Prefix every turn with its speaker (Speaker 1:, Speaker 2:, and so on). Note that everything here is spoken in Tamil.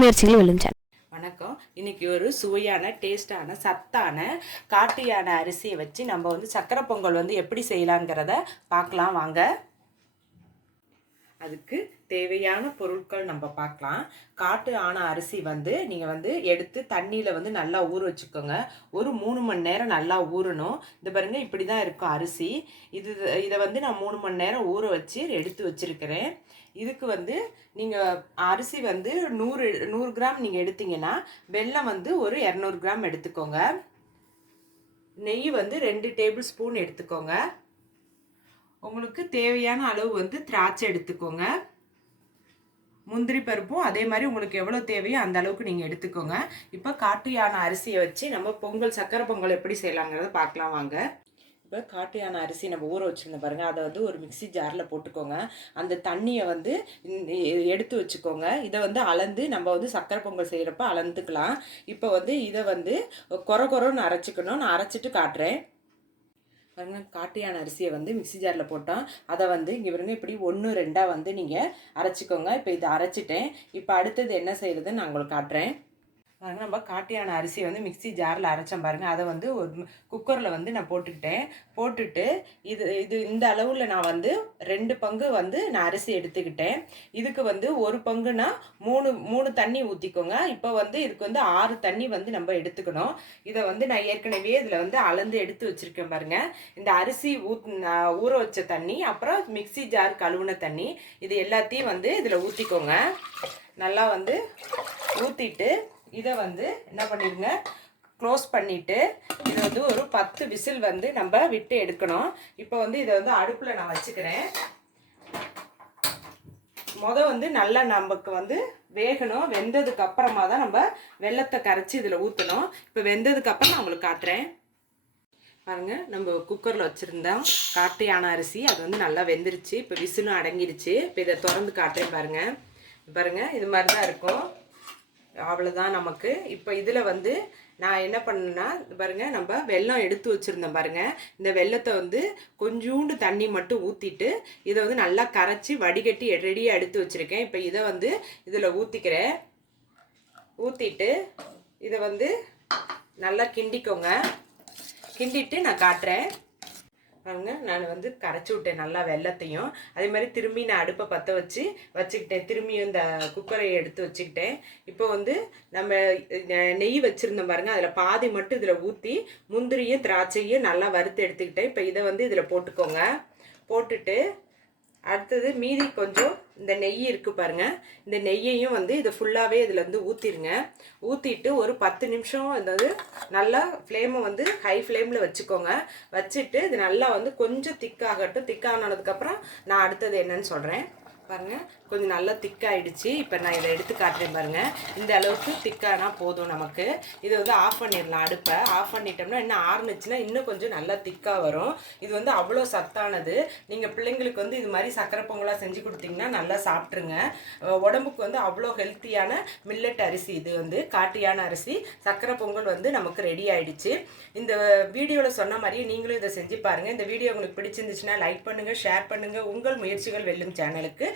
Speaker 1: முயற்சிகள் விழுந்தன
Speaker 2: வணக்கம். இன்னைக்கு ஒரு சுவையான டேஸ்டான சத்தான காட்டு யானை அரிசியை வச்சு நம்ம வந்து சக்கரை பொங்கல் வந்து எப்படி செய்யலாங்கிறத பார்க்கலாம். வாங்க. அதுக்கு தேவையான பொருட்கள் நம்ம பார்க்கலாம். காட்டு ஆன அரிசி வந்து நீங்கள் வந்து எடுத்து தண்ணியில் வந்து நல்லா ஊற வச்சுக்கோங்க. ஒரு மூணு மணி நேரம் நல்லா ஊறணும். இந்த பாருங்கள் இப்படி தான் இருக்கும் அரிசி. இது இதை வந்து நான் மூணு மணி நேரம் ஊற வச்சு எடுத்து வச்சுருக்கிறேன். இதுக்கு வந்து நீங்கள் அரிசி வந்து நூறு நூறு கிராம் நீங்கள் எடுத்தீங்கன்னா வெல்லம் வந்து ஒரு இரநூறு கிராம் எடுத்துக்கோங்க. நெய் வந்து ரெண்டு டேபிள் ஸ்பூன் எடுத்துக்கோங்க. உங்களுக்கு தேவையான அளவு வந்து திராட்சை எடுத்துக்கோங்க. முந்திரி பருப்பும் அதே மாதிரி உங்களுக்கு எவ்வளோ தேவையோ அந்த அளவுக்கு நீங்கள் எடுத்துக்கோங்க. இப்போ காட்டு யானை அரிசியை வச்சு நம்ம பொங்கல் சக்கரை பொங்கல் எப்படி செய்யலாங்கிறத பார்க்கலாம் வாங்க. இப்போ காட்டு யானை அரிசி நம்ம ஊற வச்சுருந்தோம் பாருங்கள் அதை வந்து ஒரு மிக்ஸி ஜாரில் போட்டுக்கோங்க. அந்த தண்ணியை வந்து எடுத்து வச்சுக்கோங்க. இதை வந்து அளந்து நம்ம வந்து சக்கரை பொங்கல் செய்கிறப்ப அளந்துக்கலாம். இப்போ வந்து இதை வந்து கொர கொரன்னு அரைச்சிக்கணும். நான் அரைச்சிட்டு காட்டுறேன். பாருங்க காட்டுயான அரிசியை வந்து மிக்ஸி ஜாரில் போட்டோம். அதை வந்து இங்கே பாருங்க இப்படி ஒன்று ரெண்டாக வந்து நீங்கள் அரைச்சிக்கோங்க. இப்போ இதை அரைச்சிட்டேன். இப்போ அடுத்தது என்ன செய்கிறதுன்னு நான் உங்களுக்கு காட்டுறேன். பாருங்கள் நம்ம காட்டியான அரிசியை வந்து மிக்ஸி ஜாரில் அரைச்சோம் பாருங்கள் அதை வந்து ஒரு குக்கரில் வந்து நான் போட்டுக்கிட்டேன். போட்டுட்டு இது இது இந்த அளவில் நான் வந்து ரெண்டு பங்கு வந்து நான் அரிசி எடுத்துக்கிட்டேன். இதுக்கு வந்து ஒரு பங்குனா மூணு மூணு தண்ணி ஊற்றிக்கோங்க இப்போ வந்து இதுக்கு வந்து ஆறு தண்ணி வந்து நம்ம எடுத்துக்கணும். இதை வந்து நான் ஏற்கனவே இதில் வந்து அளந்து எடுத்து வச்சிருக்கேன் பாருங்கள் இந்த அரிசி ஊத் ஊற வச்ச தண்ணி அப்புறம் மிக்ஸி ஜார் கழுவுன தண்ணி இது எல்லாத்தையும் வந்து இதில் ஊற்றிக்கோங்க நல்லா வந்து ஊற்றிட்டு இதை வந்து என்ன பண்ணிடுங்க க்ளோஸ் பண்ணிவிட்டு இது வந்து ஒரு பத்து விசில் வந்து நம்ம விட்டு எடுக்கணும். இப்போ வந்து இதை வந்து அடுப்பில் நான் வச்சுக்கிறேன். மொதல் வந்து நல்லா நமக்கு வந்து வேகணும். வெந்ததுக்கு அப்புறமா தான் நம்ம வெள்ளத்தை கரைச்சி இதில் ஊற்றணும் இப்போ வெந்ததுக்கு அப்புறம் நான் உங்களுக்கு காட்டுறேன். பாருங்க நம்ம குக்கரில் வச்சுருந்தோம் காட்டையான அரிசி அது வந்து நல்லா வெந்துருச்சு. இப்போ விசிலும் அடங்கிருச்சு இப்போ இதை திறந்து காட்டுறேன் பாருங்கள் பாருங்கள் இது மாதிரி தான் இருக்கும். அவ்வளோதான் நமக்கு. இப்போ இதில் வந்து நான் என்ன பண்ணேன்னா பாருங்கள் பாருங்க நம்ம வெல்லம் எடுத்து வச்சுருந்தேன் பாருங்கள் இந்த வெல்லத்தை வந்து கொஞ்சூண்டு தண்ணி மட்டும் ஊற்றிட்டு இதை வந்து நல்லா கரைச்சி வடிகட்டி ரெடியாக எடுத்து வச்சுருக்கேன். இப்போ இதை வந்து இதில் ஊற்றிக்கிறேன் ஊற்றிட்டு இதை வந்து நல்லா கிண்டிக்கோங்க. கிண்டிட்டு நான் காட்டுறேன். பாருங்க நான் வந்து கரைச்சி விட்டேன் நல்லா வெள்ளத்தையும் அதே மாதிரி திரும்பி நான் அடுப்பை பற்ற வச்சு வச்சுக்கிட்டேன். திரும்பியும் இந்த குக்கரை எடுத்து வச்சுக்கிட்டேன். இப்போ வந்து நம்ம நெய் வச்சுருந்தோம் பாருங்க அதில் பாதி மட்டும் இதில் ஊற்றி முந்திரியும் திராட்சையும் நல்லா வறுத்து எடுத்துக்கிட்டேன். இப்போ இதை வந்து இதில் போட்டுக்கோங்க. போட்டுட்டு அடுத்தது மீதி கொஞ்சம் இந்த நெய் இருக்குது பாருங்க. இந்த நெய்யையும் வந்து இதை ஃபுல்லாகவே இதில் வந்து ஊற்றிடுங்க ஊற்றிட்டு ஒரு பத்து நிமிஷம் அதாவது நல்லா ஃப்ளேமை வந்து ஹை ஃப்ளேமில் வச்சுக்கோங்க. வச்சுட்டு இது நல்லா வந்து கொஞ்சம் திக்காகட்டும் திக்கானதுக்கப்புறம் நான் அடுத்தது என்னன்னு சொல்கிறேன் பாருங்கள் கொஞ்சம் நல்லா திக்காகிடுச்சு இப்போ நான் இதை எடுத்து காட்டுறேன் பாருங்கள் இந்த அளவுக்கு திக்கானா போதும் நமக்கு. இதை வந்து ஆஃப் பண்ணிடலாம் அடுப்பை. ஆஃப் பண்ணிட்டோம்னா இன்னும் ஆறுனுச்சுன்னா இன்னும் கொஞ்சம் நல்லா திக்காக வரும். இது வந்து அவ்வளோ சத்தானது. நீங்கள் பிள்ளைங்களுக்கு வந்து இது மாதிரி சக்கரை பொங்கலாக செஞ்சு கொடுத்தீங்கன்னா நல்லா சாப்பிட்ருங்க உடம்புக்கு வந்து அவ்வளோ ஹெல்த்தியான மில்லட் அரிசி இது வந்து காட்டியான அரிசி சக்கரை பொங்கல் வந்து நமக்கு ரெடி ஆயிடுச்சு. இந்த வீடியோவில் சொன்ன மாதிரியே நீங்களும் இதை செஞ்சு பாருங்கள் இந்த வீடியோ உங்களுக்கு பிடிச்சிருந்துச்சுன்னா லைக் பண்ணுங்கள் ஷேர் பண்ணுங்கள் உங்கள் முயற்சிகள் வெல்லும் சேனலுக்கு